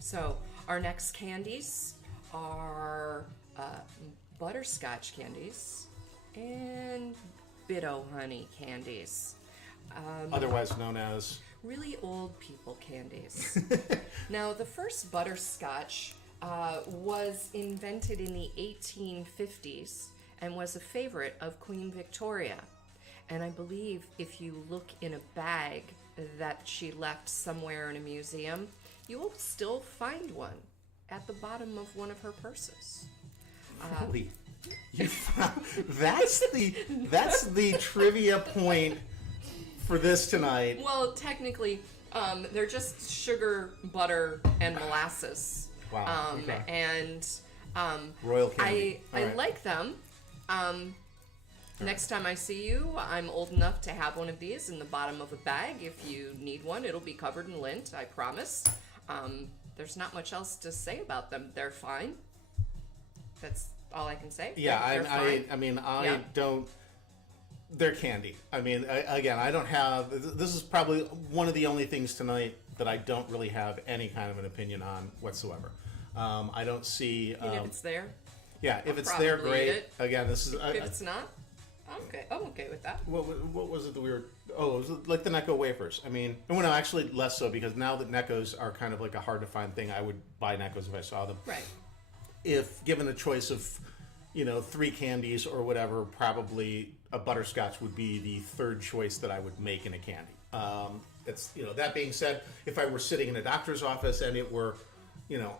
So our next candies are butterscotch candies and Bit-O-Honey candies. Otherwise known as... Really old people candies. Now, the first butterscotch was invented in the 1850s and was a favorite of Queen Victoria. And I believe if you look in a bag that she left somewhere in a museum, you will still find one at the bottom of one of her purses. Really? That's the trivia point for this tonight. Well, technically, they're just sugar, butter, and molasses. Wow. Okay. And Royal candy. I like them. Next time I see you, I'm old enough to have one of these in the bottom of a bag. If you need one, it'll be covered in lint, I promise. There's not much else to say about them. They're fine. That's all I can say. Yeah, I don't... They're candy. I mean, I don't have... This is probably one of the only things tonight that I don't really have any kind of an opinion on whatsoever. I don't see... if it's there? Yeah, if I'll it's there, probably great. eat it. Again, this is... If it's not, I'm okay with that. What was it that we were... Oh, it was like the Necco wafers. I mean... Well, no, actually less so, because now that Neccos are kind of like a hard-to-find thing, I would buy Neccos if I saw them. Right. If given a choice of, 3 candies or whatever, probably a butterscotch would be the third choice that I would make in a candy. That being said, if I were sitting in a doctor's office and it were,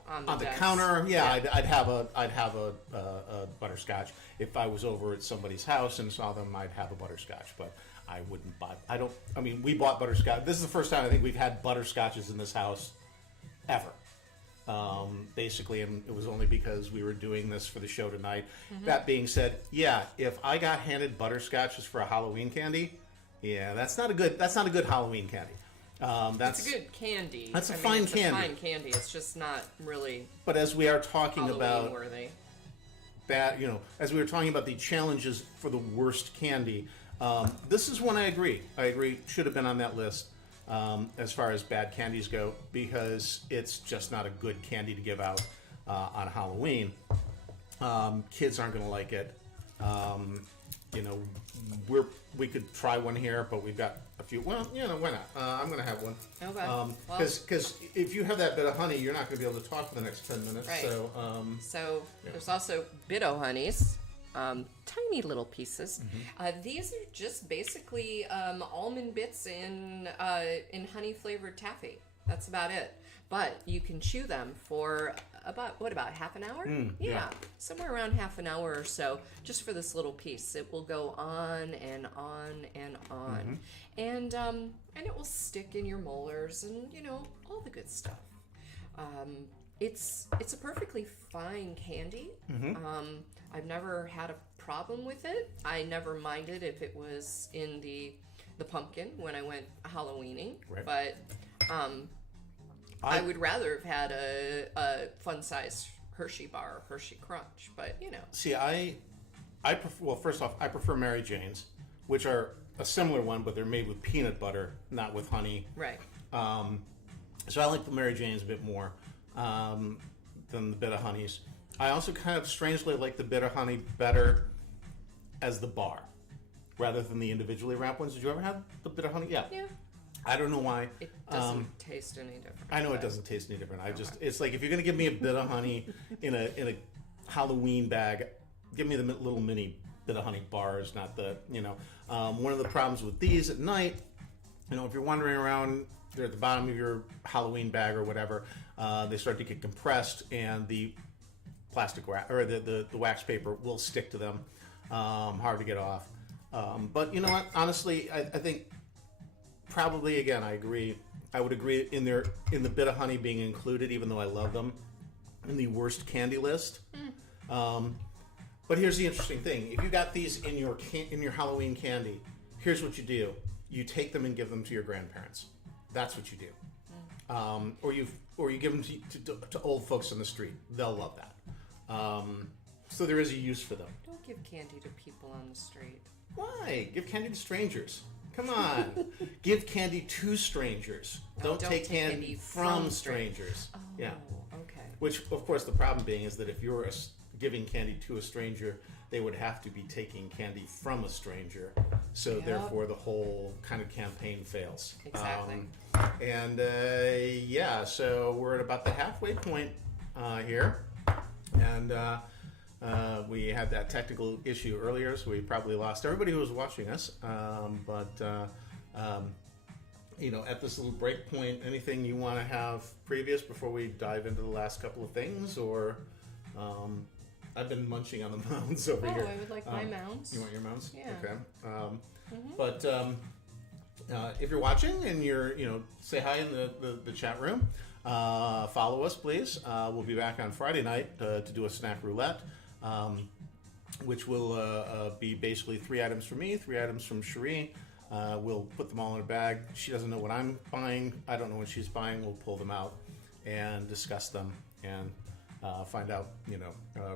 on the counter, I'd have a butterscotch. If I was over at somebody's house and saw them, I'd have a butterscotch. But I wouldn't buy. We bought butterscotch. This is the first time I think we've had butterscotches in this house ever. Basically, and it was only because we were doing this for the show tonight. Mm-hmm. That being said, if I got handed butterscotches for a Halloween candy, that's not a good Halloween candy. It's a good candy. That's fine candy. It's a fine candy. It's just not really. But as we are talking about worthy. That, as we were talking about the challenges for the worst candy, this is one I agree. Should have been on that list. As far as bad candies go, because it's just not a good candy to give out on Halloween. Kids aren't going to like it. We could try one here, but we've got a few. Well, why not? I'm going to have one. Okay. Because if you have that bit of honey, you're not going to be able to talk for the next 10 minutes. Right. So there's also Bit-O-Honeys. Tiny little pieces. Mm-hmm. These are just basically almond bits in honey flavored taffy. That's about it. But you can chew them for about half an hour? Yeah, somewhere around half an hour or so, just for this little piece. It will go on and on and on, and it will stick in your molars and all the good stuff. It's a perfectly fine candy. I've never had a problem with it. I never minded if it was in the pumpkin when I went Halloweening. Right. But I would rather have had a fun-sized Hershey bar or Hershey Crunch. But See, I prefer. Well, first off, I prefer Mary Janes, which are a similar one, but they're made with peanut butter, not with honey. Right. So I like the Mary Janes a bit more than the Bit-O-Honeys. I also kind of strangely like the Bit-O-Honey better as the bar, rather than the individually wrapped ones. Did you ever have the Bit-O-Honey? Yeah. I don't know why. It doesn't taste any different. I know it doesn't taste any different. It's like if you're going to give me a Bit-O-Honey in a Halloween bag, give me the little mini Bit-O-Honey bars, not the, one of the problems with these at night, if you're wandering around, they're at the bottom of your Halloween bag or whatever, they start to get compressed and the plastic wax or the wax paper will stick to them, hard to get off. But you know what? Honestly, I think probably again I agree. I would agree in the Bit-O-Honey being included, even though I love them, in the worst candy list. But here's the interesting thing: if you got these in your Halloween candy, here's what you do: you take them and give them to your grandparents. That's what you do. Or you give them to old folks on the street. They'll love that. So there is a use for them. Don't give candy to people on the street. Why? Give candy to strangers. Come on. Give candy to strangers. Don't take candy from strangers. Oh, yeah. Okay. Which, of course, the problem being is that if you were giving candy to a stranger, they would have to be taking candy from a stranger. So Yep. therefore, the whole kind of campaign fails. Exactly. So we're at about the halfway point here. And we had that technical issue earlier, so we probably lost everybody who was watching us. At this little break point, anything you want to have previous before we dive into the last couple of things? Or I've been munching on the mounds over here. Oh, I would like my mounds. You want your mounds? Yeah. Okay. If you're watching and say hi in the chat room. Follow us, please. We'll be back on Friday night to do a snack roulette, which will be basically 3 items from me, 3 items from Cherie. We'll put them all in a bag. She doesn't know what I'm buying. I don't know what she's buying. We'll pull them out and discuss them and find out,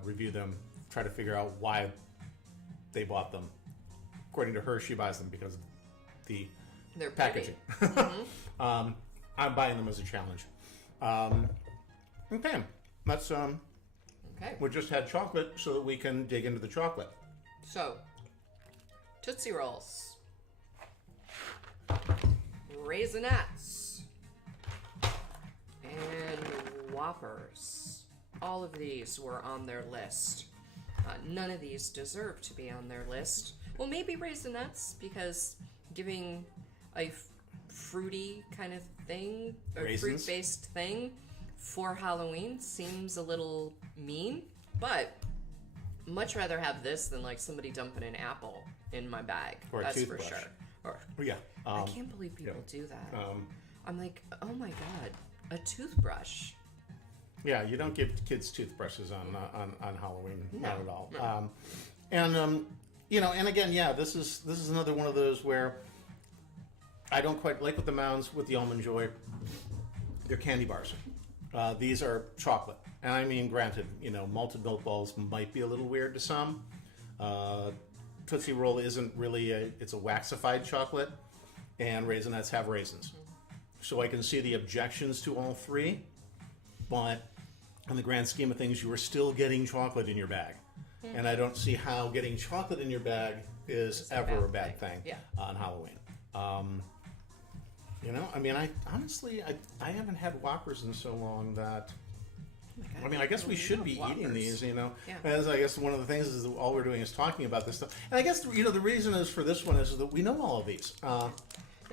review them, try to figure out why they bought them. According to her, she buys them because of their packaging. Mm-hmm. I'm buying them as a challenge. Okay, let's Okay. we just had chocolate so that we can dig into the chocolate. So, Tootsie Rolls, Raisinets, and Whoppers. All of these were on their list. None of these deserve to be on their list. Well, maybe Raisinets, because giving a fruity kind of thing, or Raisins? fruit-based thing for Halloween seems a little mean, but much rather have this than like somebody dumping an apple in my bag. Or a That's toothbrush. for sure. Or Yeah. I can't believe people do that. Um, I'm like, oh my god, a toothbrush. Yeah, you don't give kids toothbrushes on Halloween, No, not at all. no. And again, yeah, this is another one of those where I don't quite like with the Mounds, with the Almond Joy. They're candy bars. These are chocolate, and I mean, granted, malted milk balls might be a little weird to some. Tootsie Roll isn't really it's a waxified chocolate, and Raisinets have raisins. So I can see the objections to all three, but in the grand scheme of things, you are still getting chocolate in your bag. And I don't see how getting chocolate in your bag is ever a bad thing on Halloween. I honestly haven't had Whoppers in so long that... Oh my God, I guess we should be Whoppers. eating these, Yeah. As I guess one of the things is that all we're doing is talking about this stuff. And I guess, the reason is for this one is that we know all of these. Now,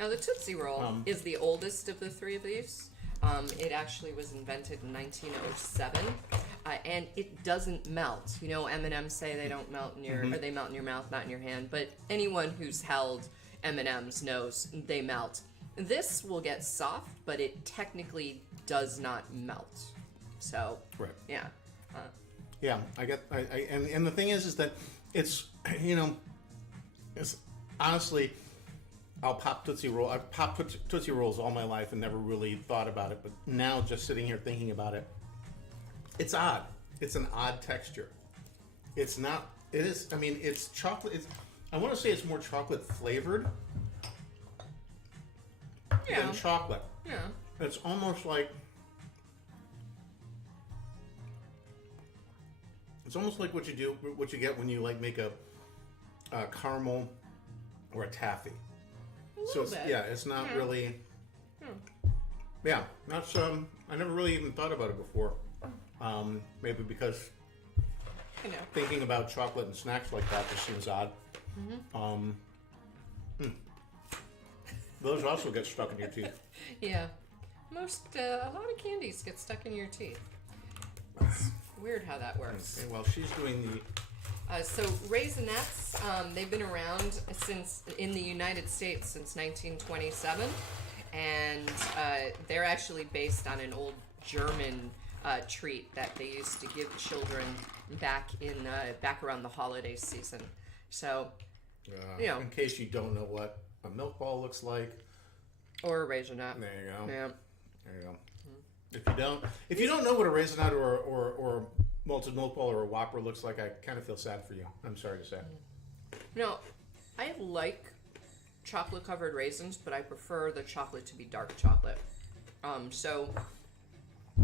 the Tootsie Roll is the oldest of the three of these. It actually was invented in 1907, and it doesn't melt. M&Ms say they don't melt in your, or they melt in your mouth, not in your hand. But anyone who's held M&Ms knows they melt. This will get soft, but it technically does not melt. So, Right. yeah. Yeah, and the thing is that it's, it's honestly, I'll pop Tootsie Roll. I've popped Tootsie Rolls all my life and never really thought about it. But now, just sitting here thinking about it, it's odd. It's an odd texture. It's not. It is. I mean, it's chocolate. I want to say it's more chocolate flavored than chocolate. Yeah. It's almost like. It's almost like what you get when you make a caramel or a taffy. So it's, it's not really. Yeah, that's I never really even thought about it before. Maybe because thinking about chocolate and snacks like that just seems odd. Those also get stuck in your teeth. Yeah. A lot of candies get stuck in your teeth. It's weird how that works. Okay, well, she's doing the. So Raisinets, they've been around in the United States since 1927, and they're actually based on an old German treat that they used to give children back around the holiday season. So, in case you don't know what a milk ball looks like, or a Raisinette. There you go. Yeah. There you go. If you don't know what a Raisinette or malted milk ball or a Whopper looks like, I kind of feel sad for you. I'm sorry to say. No, I like chocolate covered raisins, but I prefer the chocolate to be dark chocolate. So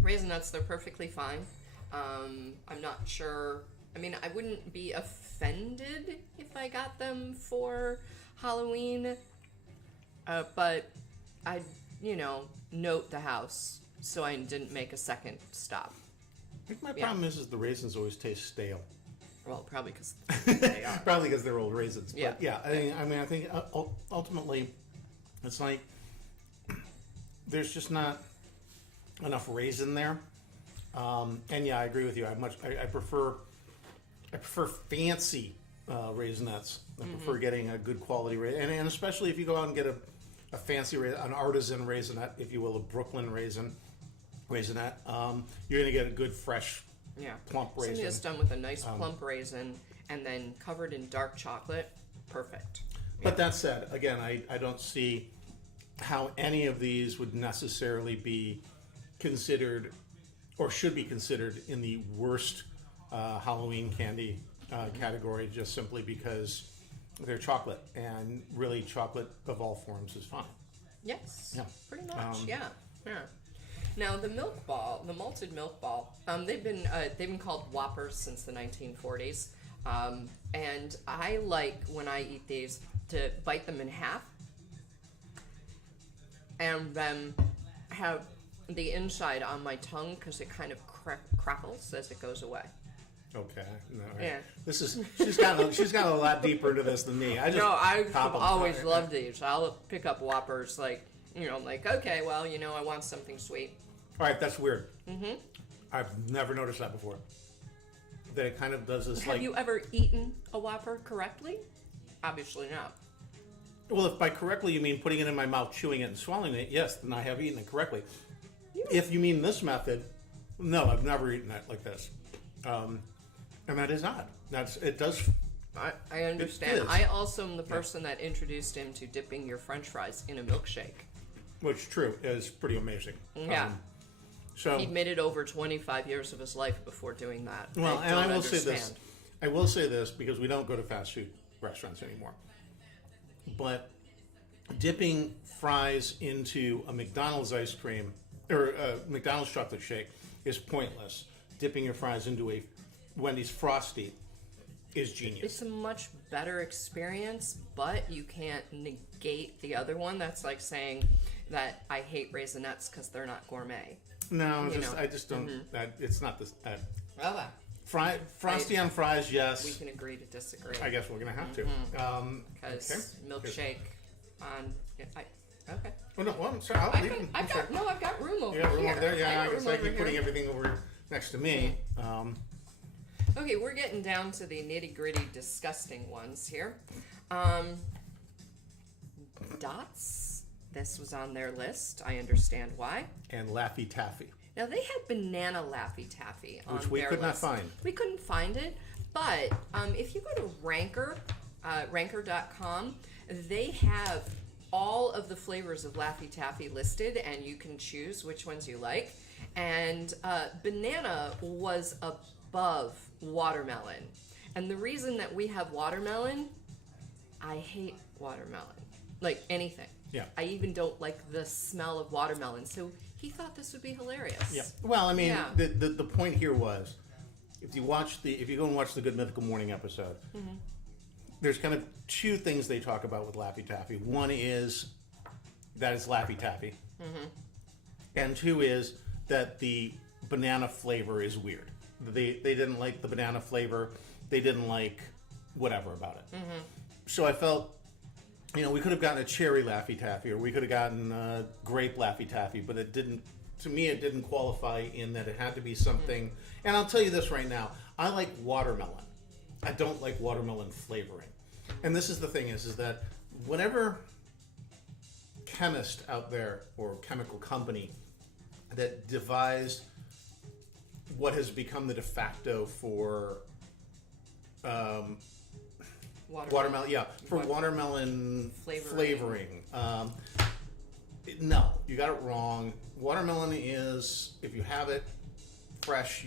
Raisinets, they're perfectly fine. I'm not sure. I mean, I wouldn't be offended if I got them for Halloween, but I'd, note the house so I didn't make a second stop. I think my problem is the raisins always taste stale. Well, probably because they are. Probably because they're old raisins. But Yeah. I think ultimately it's like there's just not enough raisin there. And yeah, I agree with you. I prefer fancy Raisinets. I prefer getting a good quality raisin, and especially if you go out and get a fancy an artisan Raisinette, if you will, a Brooklyn Raisinette. You're going to get a good fresh. Yeah. Plump raisin. Something that's done with a nice plump raisin and then covered in dark chocolate. Perfect. But that said, again, I don't see how any of these would necessarily be considered or should be considered in the worst Halloween candy category, just simply because they're chocolate, and really chocolate of all forms is fine. Yes. Yeah. Pretty much. Yeah. Now the milk ball, the malted milk ball, they've been called Whoppers since the 1940s, and I like when I eat these to bite them in half, and then have the inside on my tongue because it kind of crackles as it goes away. Okay. No, Yeah. This is she's got a lot deeper into this than me. I've always loved these. I'll pick up Whoppers like okay, well, I want something sweet. All right, that's weird. Mm-hmm. I've never noticed that before. That it kind of does this Have you ever eaten a Whopper correctly? Obviously not. Well, if by correctly you mean putting it in my mouth, chewing it, and swallowing it, yes, then I have eaten it correctly. If you mean this method, no, I've never eaten it like this. And that is odd. It does. I understand. I also am the person that introduced him to dipping your French fries in a milkshake. Which, true, is pretty amazing. Yeah. So he made it over 25 years of his life before doing that. Well, I will say this. I will say this because we don't go to fast food restaurants anymore. But dipping fries into a McDonald's ice cream or a McDonald's chocolate shake is pointless. Dipping your fries into a Wendy's Frosty is genius. It's a much better experience, but you can't negate the other one. That's like saying that I hate Raisinets because they're not gourmet. No, I just don't. It's not this. Frosty I- on fries, yes. We can agree to disagree. I guess we're gonna have to. Because milkshake on. Okay. Oh no, well, I'm sorry. I'll leave them. I've got room over You got room here. over there? Yeah, I got guess room I keep over putting here. everything over next to me. Okay, we're getting down to the nitty gritty, disgusting ones here. Dots. This was on their list. I understand why. And Laffy Taffy. Now they had banana Laffy Taffy on Which we their could not list. find. We couldn't find it, but if you go to ranker.com, they have all of the flavors of Laffy Taffy listed, and you can choose which ones you like. And banana was above watermelon. And the reason that we have watermelon, I hate watermelon. Like anything. Yeah. I even don't like the smell of watermelon. So he thought this would be hilarious. Yeah. Well, I mean, Yeah. the point here was, if you go and watch the Good Mythical Morning episode, there's kind of two things they talk about with Laffy Taffy. One is that it's Laffy Taffy, and two is that the banana flavor is weird. They didn't like the banana flavor. They didn't like whatever about it. So I felt, we could have gotten a cherry Laffy Taffy, or we could have gotten a grape Laffy Taffy, but it didn't. To me, it didn't qualify in that it had to be something. And I'll tell you this right now: I like watermelon. I don't like watermelon flavoring. And this is the thing: is that whatever chemist out there or chemical company that devised what has become the de facto for watermelon, watermelon flavoring. No, you got it wrong. Watermelon is, if you have it fresh,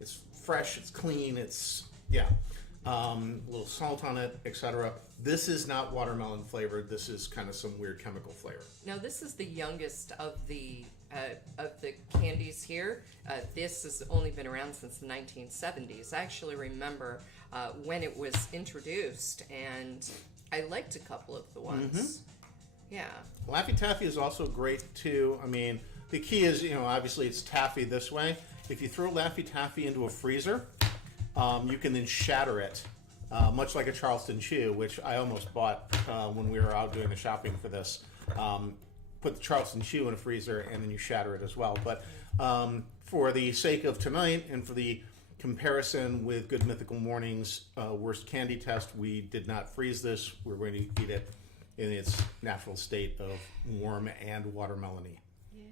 it's fresh, it's clean, a little salt on it, etc. This is not watermelon flavored. This is kind of some weird chemical flavor. Now this is the youngest of the candies here. This has only been around since the 1970s. I actually remember when it was introduced, and I liked a couple of the ones. Yeah. Laffy Taffy is also great too. I mean, the key is, obviously it's taffy this way. If you throw Laffy Taffy into a freezer, you can then shatter it, much like a Charleston Chew, which I almost bought when we were out doing the shopping for this. Put the Charleston Chew in a freezer, and then you shatter it as well. But for the sake of tonight, and for the comparison with Good Mythical Morning's worst candy test, we did not freeze this. We're going to eat it in its natural state of warm and watermelony. Yay.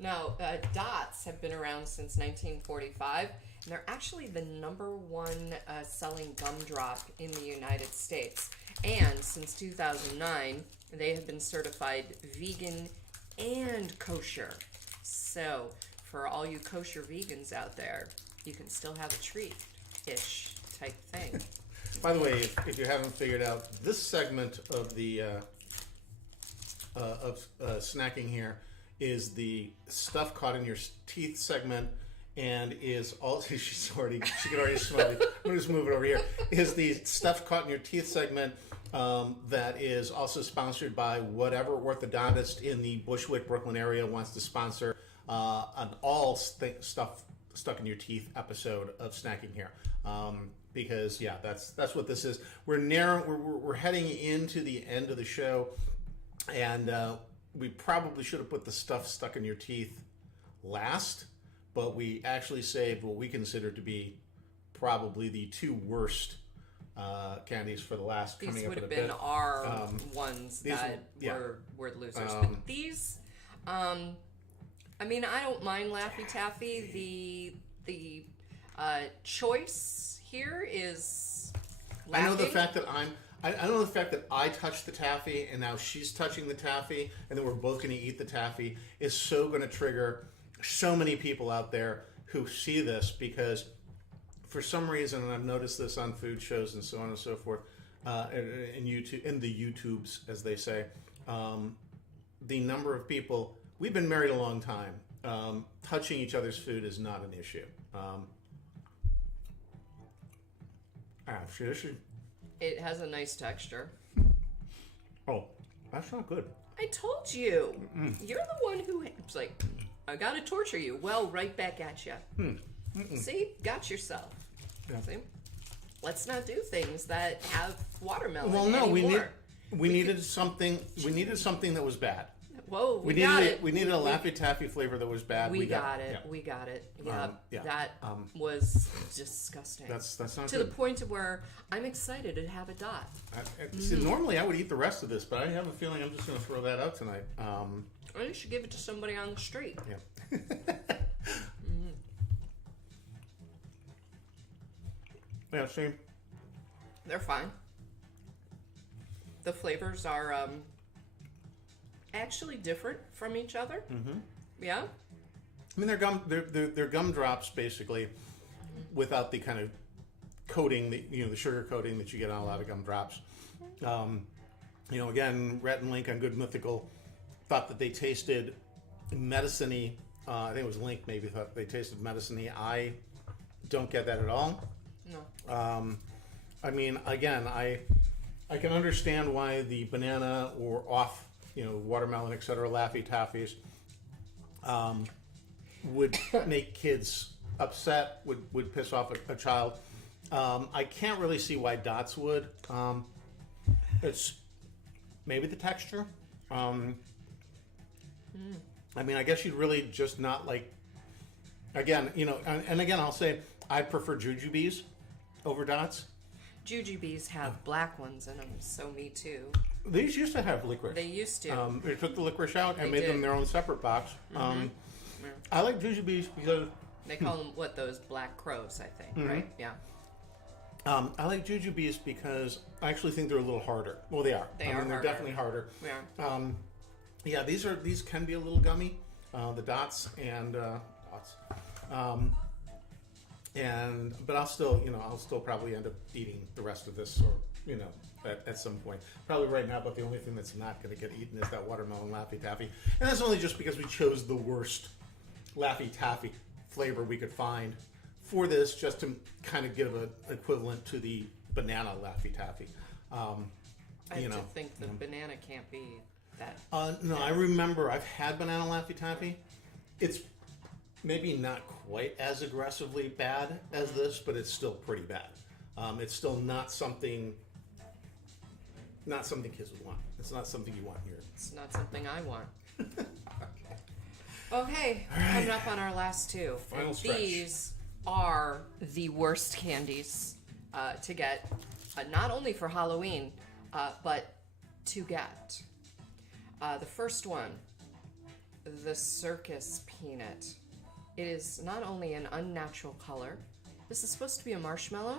Now, dots have been around since 1945, and they're actually the #1 selling gumdrop in the United States. And since 2009, they have been certified vegan and kosher. So, for all you kosher vegans out there, you can still have a treat-ish type thing. By the way, if you haven't figured out, this segment of the snacking here is the stuff caught in your teeth segment, and is also she can already smell it. I'm gonna just move it over here. Is the stuff caught in your teeth segment that is also sponsored by whatever orthodontist in the Bushwick, Brooklyn area wants to sponsor an all stuff stuck in your teeth episode of Snacking Here. Because that's what this is. We're heading into the end of the show, and we probably should have put the stuff stuck in your teeth last, but we actually saved what we consider to be probably the 2 worst candies for the last. These coming would up have in a been bit. our ones that were losers. But these, I mean, I don't mind Laffy Taffy. The choice here is lacking. I know the fact that I touched the taffy, and now she's touching the taffy, and then we're both going to eat the taffy, is so going to trigger so many people out there who see this, because for some reason, and I've noticed this on food shows and so on and so forth, in YouTube, in the YouTubes, as they say, the number of people, we've been married a long time, touching each other's food is not an issue. It has a nice texture. Oh, that's not good. I told you. You're the one who was like, I gotta torture you. Well, right back at you. See? Got yourself. Yeah. See? Let's not do things that have watermelon anymore. we We needed something that was bad. Whoa, We needed a Laffy Taffy flavor that was bad. We got it. Yeah. We got it. Yeah. Yeah. That was disgusting. That's not to good. the point of where I'm excited to have a dot. See, normally I would eat the rest of this, but I have a feeling I'm just going to throw that out tonight. Or you should give it to somebody on the street. Yeah. Yeah, see? They're fine. The flavors are actually different from each other. Yeah. I mean, they're gumdrops basically, without the kind of coating, the sugar coating that you get on a lot of gumdrops. Again, Rhett and Link on Good Mythical thought that they tasted medicine-y. I think it was Link maybe thought they tasted medicine-y. I don't get that at all. No. I mean, again, I can understand why the banana or off, watermelon, etc., Laffy Taffies would make kids upset, would piss off a child. I can't really see why dots would. It's maybe the texture. I mean, I guess you'd really just not like. Again, and again, I'll say I prefer jujubes over dots. Jujubes have black ones in them, so me too. These used to have licorice. They used to. They took the licorice out and They made them did. their own separate box. Yeah. I like jujubes because They call them those black crows, I think, right? Yeah. I like jujubes because I actually think they're a little harder. Well, they are. They're they're definitely harder. Yeah. Yeah, these can be a little gummy. The dots and dots. but I'll still probably end up eating the rest of this, or at some point. Probably right now, but the only thing that's not going to get eaten is that watermelon Laffy Taffy, and that's only just because we chose the worst Laffy Taffy flavor we could find for this, just to kind of give an equivalent to the banana Laffy Taffy. I have to think the banana can't be that. No, I remember I've had banana Laffy Taffy. It's maybe not quite as aggressively bad as this, but it's still pretty bad. It's still not something kids would want. It's not something you want here. It's not something I want. Okay, coming up on our last two. Final stretch. These are the worst candies to get, not only for Halloween, but to get. The first one, the circus peanut. It is not only an unnatural color. This is supposed to be a marshmallow.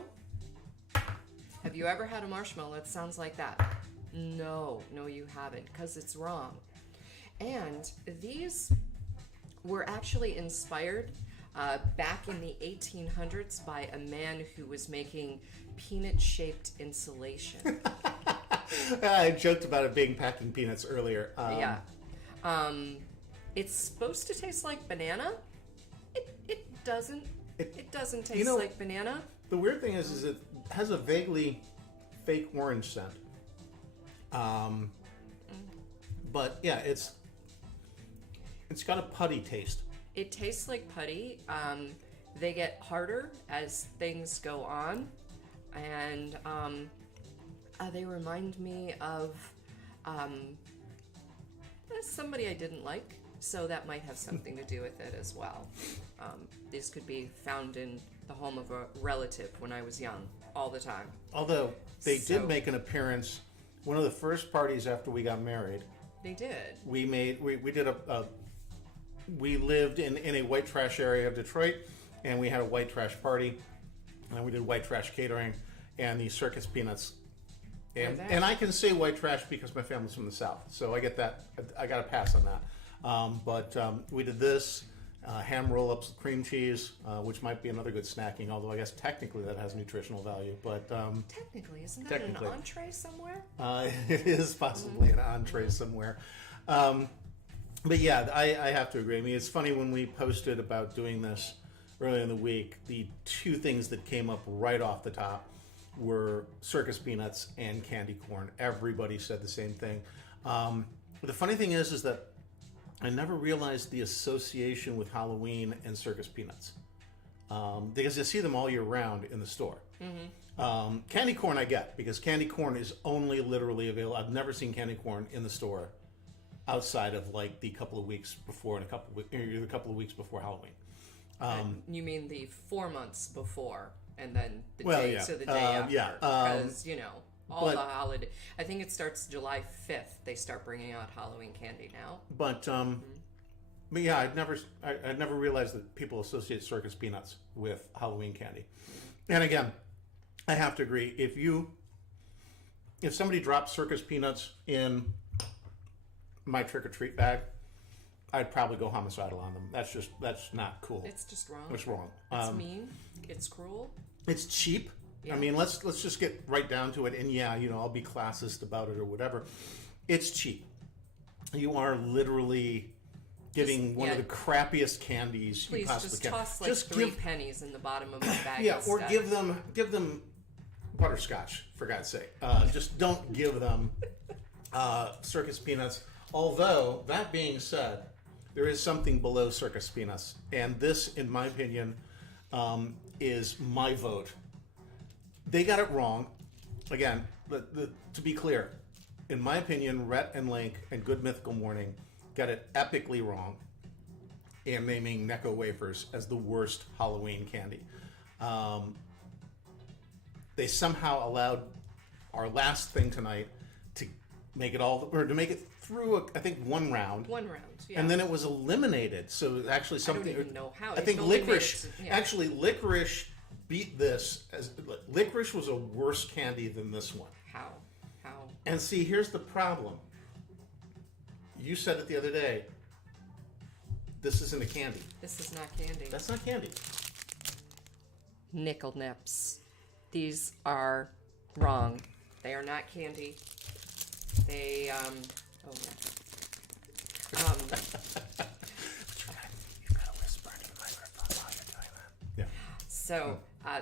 Have you ever had a marshmallow that sounds like that? No, you haven't, because it's wrong. And these were actually inspired back in the 1800s by a man who was making peanut-shaped insulation. I joked about it being packing peanuts earlier. Yeah. It's supposed to taste like banana. It doesn't. It doesn't taste like banana. The weird thing is it has a vaguely fake orange scent. But yeah, it's got a putty taste. It tastes like putty. They get harder as things go on, and they remind me of somebody I didn't like, so that might have something to do with it as well. These could be found in the home of a relative when I was young, all the time. Although they did make an appearance, one of the first parties after we got married. They did. We lived in a white trash area of Detroit, and we had a white trash party, and we did white trash catering, and the circus peanuts. And I can say white trash because my family's from the South, so I get that. I got to pass on that. But we did this, ham roll-ups with cream cheese, which might be another good snacking, although I guess technically that has nutritional value. But technically, isn't that an entree somewhere? It is possibly an entree somewhere. But yeah, I have to agree. I mean, it's funny when we posted about doing this earlier in the week, the two things that came up right off the top were circus peanuts and candy corn. Everybody said the same thing. The funny thing is that I never realized the association with Halloween and circus peanuts, because you see them all year round in the store. Mm-hmm. Candy corn I get, because candy corn is only literally available. I've never seen candy corn in the store outside of like the couple of weeks before and the couple of weeks before Halloween. You mean the 4 months before, and then the day after? Yeah, because the holiday. I think it starts July 5th. They start bringing out Halloween candy now. But yeah, I'd never realized that people associate circus peanuts with Halloween candy. And again, I have to agree. If somebody dropped circus peanuts in my trick or treat bag, I'd probably go homicidal on them. That's not cool. It's just wrong. It's wrong. It's mean. It's cruel. It's cheap. Yeah. I mean, let's just get right down to it. And yeah, I'll be classist about it or whatever. It's cheap. You are literally giving one of the crappiest candies you possibly can. Toss like 3 pennies in the bottom of my bag. Yeah, or give them butterscotch, for God's sake. Just don't give them circus peanuts. Although, that being said, there is something below circus peanuts. And this, in my opinion, is my vote. They got it wrong. Again, to be clear, in my opinion, Rhett and Link and Good Mythical Morning got it epically wrong in naming Necco wafers as the worst Halloween candy. They somehow allowed our last thing tonight to make it through, I think, one round. Yeah. And then it was eliminated. So actually something. I don't even know how. I think licorice. Actually, licorice beat this. Licorice was a worse candy than this one. How? And see, here's the problem. You said it the other day. This isn't a candy. This is not candy. That's not candy. Nickel Nips. These are wrong. They are not candy. They, oh no. You've got to whisper into the microphone while you're doing that. Yeah. So,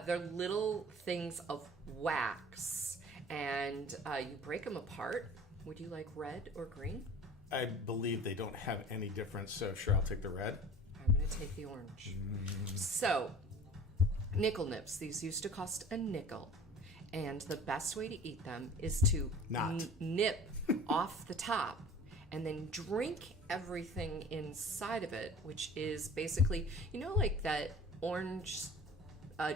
they're little things of wax, and you break them apart. Would you like red or green? I believe they don't have any difference, so sure, I'll take the red. I'm going to take the orange. So, Nickel Nips. These used to cost a nickel. And the best way to eat them is to nip off the top and then drink everything inside of it, which is basically, you know, like that orange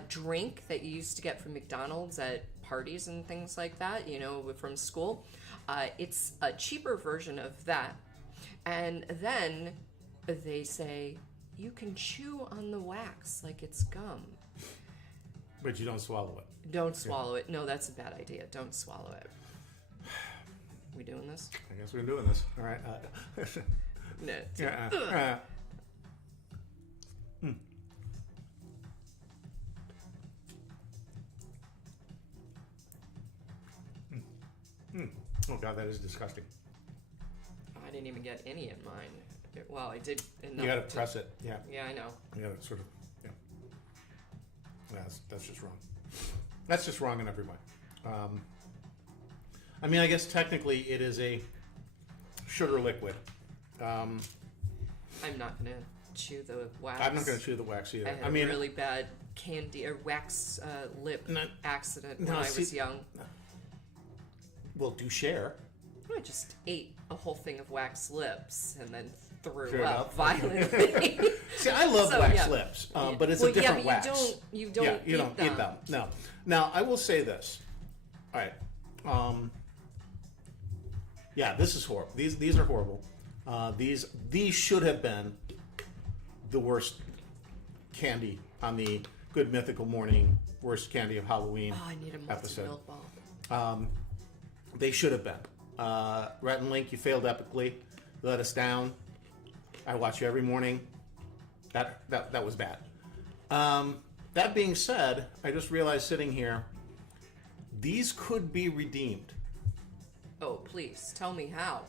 drink that you used to get from McDonald's at parties and things like that, you know, from school. It's a cheaper version of that. And then they say you can chew on the wax like it's gum. But you don't swallow it. Don't swallow it. No, that's a bad idea. Don't swallow it. We doing this? I guess we're doing this. All right. No. Oh God, that is disgusting. I didn't even get any in mine. Well, I did enough. You got to press it. Yeah. Yeah, I know. You got to sort of. Yeah. That's just wrong. That's just wrong in every way. I mean, I guess technically it is a sugar liquid. I'm not gonna chew the wax. I'm not going to chew the wax either. I had a really bad candy or wax lip accident when I was young. Well, do share. I just ate a whole thing of wax lips and then threw Threw it up up. violently. See, I love wax lips, but it's a different wax. You don't eat them. No. Now, I will say this. All right. Yeah, this is horrible. These are horrible. These should have been the worst candy on the Good Mythical Morning worst candy of Halloween I need a malted episode. milk ball. They should have been. Rhett and Link, you failed epically. You let us down. I watch you every morning. That was bad. That being said, I just realized sitting here, these could be redeemed. Oh, please, tell me how.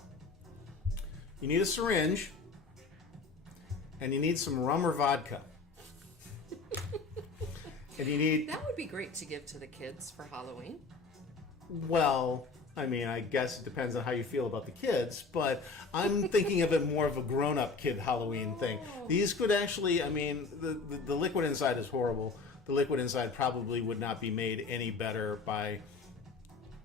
You need a syringe, and you need some rum or vodka. And you need... That would be great to give to the kids for Halloween. Well, I mean, I guess it depends on how you feel about the kids, but I'm thinking of it more of a grown-up kid Halloween thing. These could actually, I mean, the liquid inside is horrible. The liquid inside probably would not be made any better by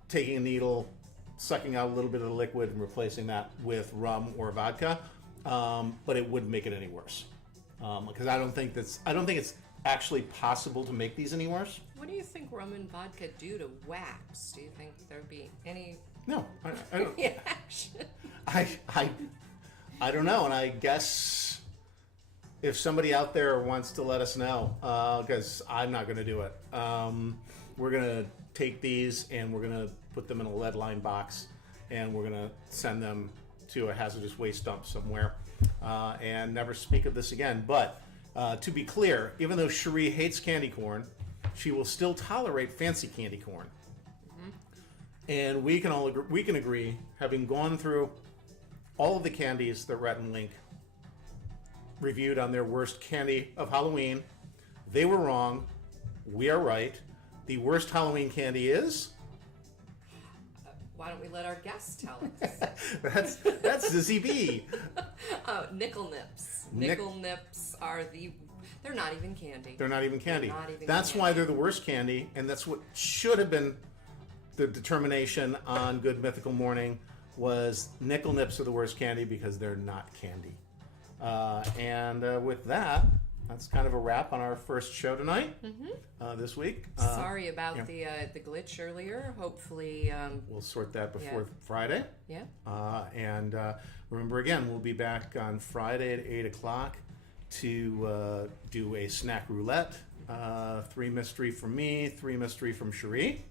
taking a needle, sucking out a little bit of the liquid, and replacing that with rum or vodka. But it wouldn't make it any worse, because I don't think it's actually possible to make these any worse. What do you think rum and vodka do to wax? Do you think there'd be any No, I don't. reaction? I don't know, and I guess if somebody out there wants to let us know, because I'm not going to do it. We're going to take these and we're going to put them in a lead-lined box, and we're going to send them to a hazardous waste dump somewhere, and never speak of this again. But to be clear, even though Cherie hates candy corn, she will still tolerate fancy candy corn. Mm-hmm. And we can agree, having gone through all of the candies that Rhett and Link reviewed on their worst candy of Halloween, they were wrong. We are right. The worst Halloween candy is... Why don't we let our guests tell us? that's Zizzy B. Nickel Nips. Nickel Nips are they're not even candy. They're not even candy. That's why they're the worst candy, and that's what should have been the determination on Good Mythical Morning, was Nickel Nips are the worst candy because they're not candy. And with that, that's kind of a wrap on our first show tonight, this week. Sorry about the glitch earlier. Hopefully... we'll sort that before Friday. Yeah. And remember, again, we'll be back on Friday at 8 o'clock to do a snack roulette. 3 mystery from me, 3 mystery from Cherie.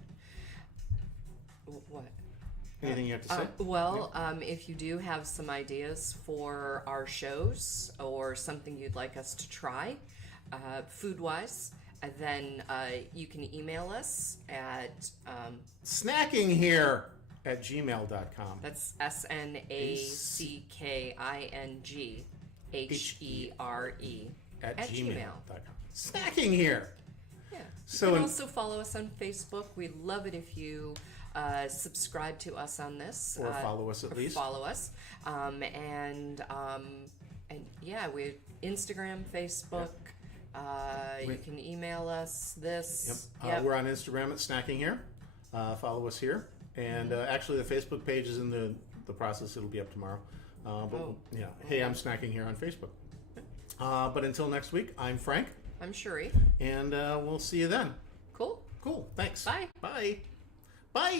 What? Anything you have to say? If you do have some ideas for our shows or something you'd like us to try, food-wise, And then you can email us at snackinghere@gmail.com. that's SNACKINGHERE at at gmail.com. Snacking here. Yeah. So you can in- also follow us on Facebook. We'd love it if you subscribe to us on this. Or follow us at least. Follow us. And yeah, we're Instagram, Facebook. You can email us this. Yep. We're on Instagram at Snacking Here. Follow us here. And actually, the Facebook page is in the process. It'll be up tomorrow. Hey, I'm Snacking Here on Facebook. But until next week, I'm Frank. I'm Shuri. And we'll see you then. Cool. Cool. Thanks. Bye. Bye. Bye.